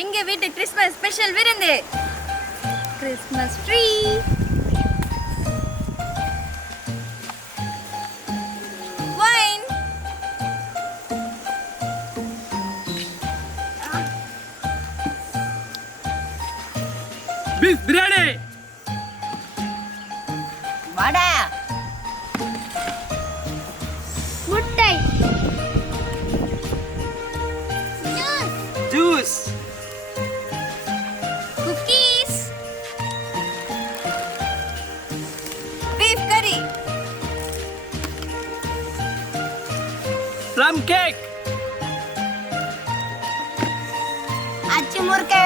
எங்க வீட்டு Christmas special விருந்து Christmas tree. Wine. Beef biryani. Vada. முட்டை. ஜூஸ். குக்கீஸ். பீஃப் கறி. Plum cake. Achu murukku.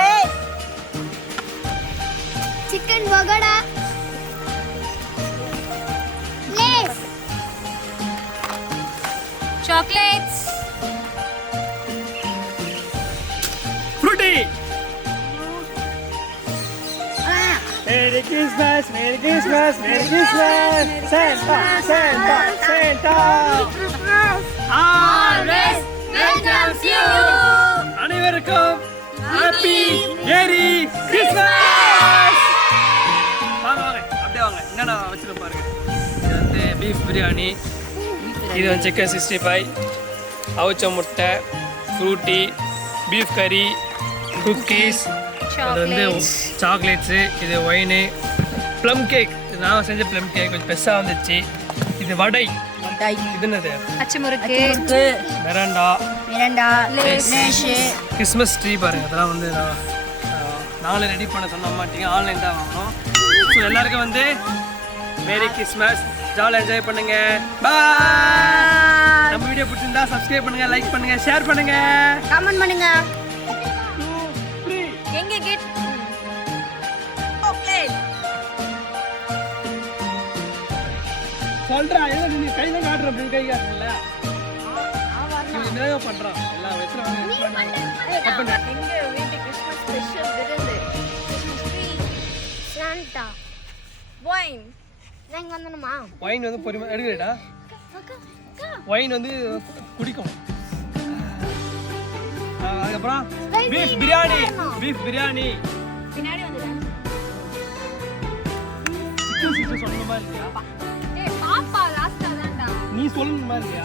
Chicken pakoda. Lay's. chocolates. Frooti. Merry Christmas, Merry Christmas, Merry Christmas. Santa, Santa, Santa. Always welcomes you. அனைவருக்கும் happy merry Christmas. வாங்க வாங்க அப்படியே வாங்க. என்னடா வச்சிருக்க பாருங்க. இது வந்து பீஃப் பிரியாணி, இது வந்து சிக்கன் 65, அவிச்ச முட்டை, ஃப்ரூட்டி, பீஃப் கறி, குக்கீஸ், அது வந்து சாக்லேட்ஸு, இது ஒயின், ப்ளம் கேக். இது நான் செஞ்ச ப்ளம் கேக் கொஞ்சம் பெருசாக வந்துச்சு. இது வடை. இது என்னது? அச்சுமுறுக்கு. மிரண்டா, லேஸ். கிறிஸ்மஸ் ட்ரீ பாருங்க. அதெல்லாம் வந்து நாங்களே ரெடி பண்ண சொன்ன மாட்டீங்க, ஆன்லைன் தான் வாங்கணும். ஸோ எல்லாருக்கும் வந்து மேரி கிறிஸ்மஸ். ஜாலியாக என்ஜாய் பண்ணுங்க. பாய். நம்ம வீடியோ பிடிச்சிருந்தா சப்ஸ்கிரைப் பண்ணுங்க, லைக் பண்ணுங்க, ஷேர் பண்ணுங்க, கமெண்ட் பண்ணுங்க. எங்க கேட் சொல்றா. என்ன நீ கையில காட்டுற அப்படி கை காட்டுறல என்ன பண்றான் எல்லாம் வெச்சுறாங்க. எங்க வீட்டு கிறிஸ்மஸ் ஸ்பெஷல் விருந்து கிறிஸ்மஸ் ட்ரீ. சாண்டா. வைன். நாங்க வந்தனமா? ஒயின் வந்து பொறுமை எடுக்கடா. ஒயின் வந்து குடிக்கும். அதுக்கப்புறம் பீஃப் பிரியாணி. பீஃப் பிரியாணி. பின்னாடி வந்துடா. சிக்கன் சிக்ஸ்டி சொல்லணுமா இல்லையா? ஏய் பாப்பா லாஸ்டா தான்டா. நீ சொல்லணுமா இல்லையா?